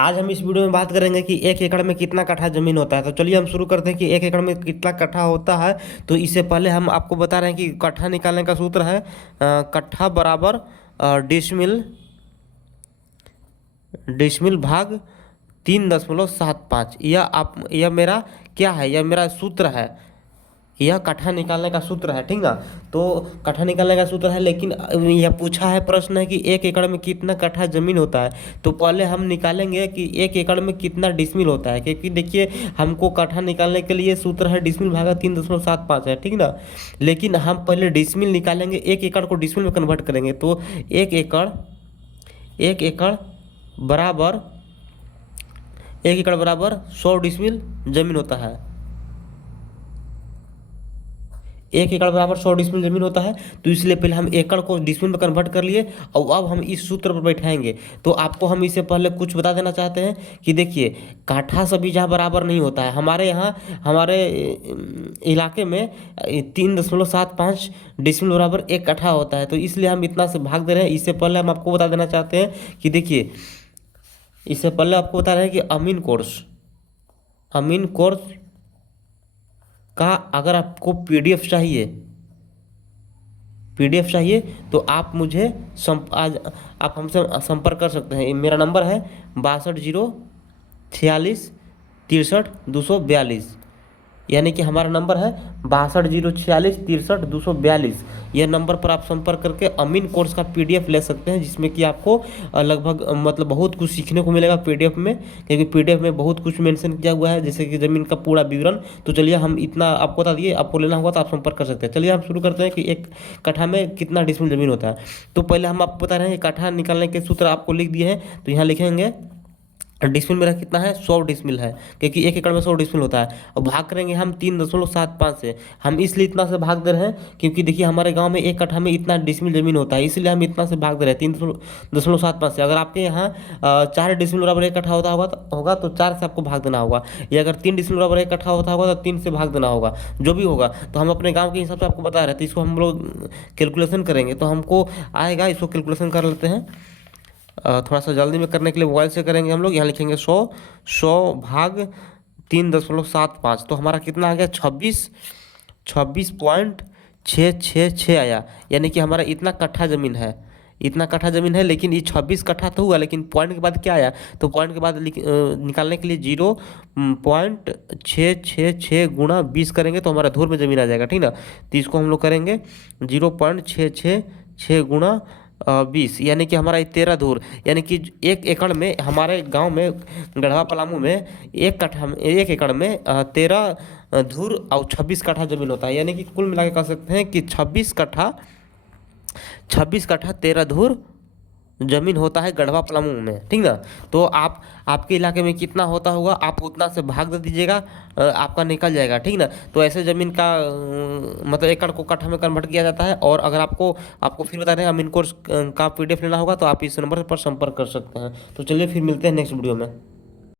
आज हम इस वीडियो में बात करेंगे कि एक एकड़ में कितना कट्ठा जमीन होता है। तो चलिए हम शुरू करते हैं कि एक एकड़ में कितना कट्ठा होता है। तो इससे पहले हम आपको बता रहे हैं कि कट्ठा निकालने का सूत्र है कट्ठा बराबर डिसमिल डिसमिल भाग 3.75। यह मेरा क्या है, यह मेरा सूत्र है, यह कट्ठा निकालने का सूत्र है, ठीक ना। तो कट्ठा निकालने का सूत्र है, लेकिन यह पूछा है प्रश्न है कि एक एकड़ में कितना कट्ठा जमीन होता है। तो पहले हम निकालेंगे कि एक एकड़ में कितना डिसमिल होता है, क्योंकि देखिए हमको कट्ठा निकालने के लिए सूत्र है डिसमिल भागा 3.75 है, ठीक ना। लेकिन हम पहले डिसमिल निकालेंगे, एक एकड़ को डिसमिल में कन्वर्ट करेंगे। तो एक एकड़ बराबर 100 डिसमिल जमीन होता है। एक एकड़ बराबर 100 डिसमिल जमीन होता है। तो इसलिए पहले हम एकड़ को डिसमिल में कन्वर्ट कर लिए और अब हम इस सूत्र पर बैठाएंगे। तो आपको हम इससे पहले कुछ बता देना चाहते हैं कि देखिए काठा सभी जहाँ बराबर नहीं होता है। हमारे यहाँ हमारे इलाके में 3.75 डिसमिल बराबर एक कट्ठा होता है। तो इसलिए हम इतना से भाग दे रहे हैं। इससे पहले हम आपको बता देना चाहते हैं कि देखिए, इससे पहले आपको बता रहे हैं कि अमीन कोर्स का अगर आपको पीडीएफ चाहिए तो आप मुझे आज आप हमसे संपर्क कर सकते हैं। मेरा नंबर है 62 0 46 63 242, यानी कि हमारा नंबर है 62 0 46 63 242। यह नंबर पर आप संपर्क करके अमीन कोर्स का पीडीएफ ले सकते हैं, जिसमें कि आपको लगभग मतलब बहुत कुछ सीखने को मिलेगा पीडीएफ में, क्योंकि पीडीएफ में बहुत कुछ मेंशन किया हुआ है, जैसे कि ज़मीन का पूरा विवरण। तो चलिए हम इतना आपको बता दिए, आपको लेना होगा तो आप संपर्क कर सकते हैं। चलिए हम शुरू करते हैं कि एक कट्ठा में कितना डिसमिल ज़मीन होता है। तो पहले हम आपको बता रहे हैं कि कट्ठा निकालने के सूत्र आपको लिख दिए हैं। तो यहाँ लिखेंगे डिसमिल मेरा कितना है, 100 डिसमिल है, क्योंकि एक एकड़ में 100 डिसमिल होता है। और भाग करेंगे हम 3.75 से। हम इसलिए इतना से भाग दे रहे हैं क्योंकि देखिए हमारे गांव में एक कट्ठा में इतना डिसमिल जमीन होता है, इसलिए हम इतना से भाग दे रहे हैं 3.75 से। अगर आपके यहाँ 4 डिसमिल बराबर एक कट्ठा होगा तो 4 से आपको भाग देना होगा, या अगर 3 डिसमिल बराबर एक कट्ठा होता होगा तो 3 से भाग देना होगा, जो भी होगा। तो हम अपने गाँव के हिसाब से आपको बता रहे थे, इसको हम लोग कैलकुलेशन करेंगे तो हमको आएगा। इसको कैलकुलेशन कर लेते हैं, थोड़ा सा जल्दी में करने के लिए मोबाइल से करेंगे हम लोग। यहाँ लिखेंगे 100 भाग 3.75। तो हमारा कितना आ गया, 26.666 आया, यानी कि हमारा इतना कट्ठा ज़मीन है, लेकिन ये 26 कट्ठा तो हुआ, लेकिन पॉइंट के बाद क्या आया। तो पॉइंट के बाद निकालने के लिए 0.666 गुणा 20 करेंगे तो हमारा धूर में ज़मीन आ जाएगा, ठीक ना। तो इसको हम लोग करेंगे 0.666 गुणा 20, यानी कि हमारा 13 धूर, यानी कि एक एकड़ में हमारे गांव में गढ़वा पलामू में एक एकड़ में 13 धूर और 26 कट्ठा जमीन होता है। यानी कि कुल मिला के कह सकते हैं कि 26 कट्ठा 13 धूर जमीन होता है गढ़वा पलामू में, ठीक ना। तो आपके इलाके में कितना होता होगा, आप उतना से भाग दे दीजिएगा, आपका निकल जाएगा, ठीक ना। तो ऐसे ज़मीन का मतलब एकड़ को कट्ठा में कन्वर्ट किया जाता है। और अगर आपको फिर बता दें अमीन कोर्स का पीडीएफ लेना होगा तो आप इस नंबर पर संपर्क कर सकते हैं। तो चलिए फिर मिलते हैं नेक्स्ट वीडियो में।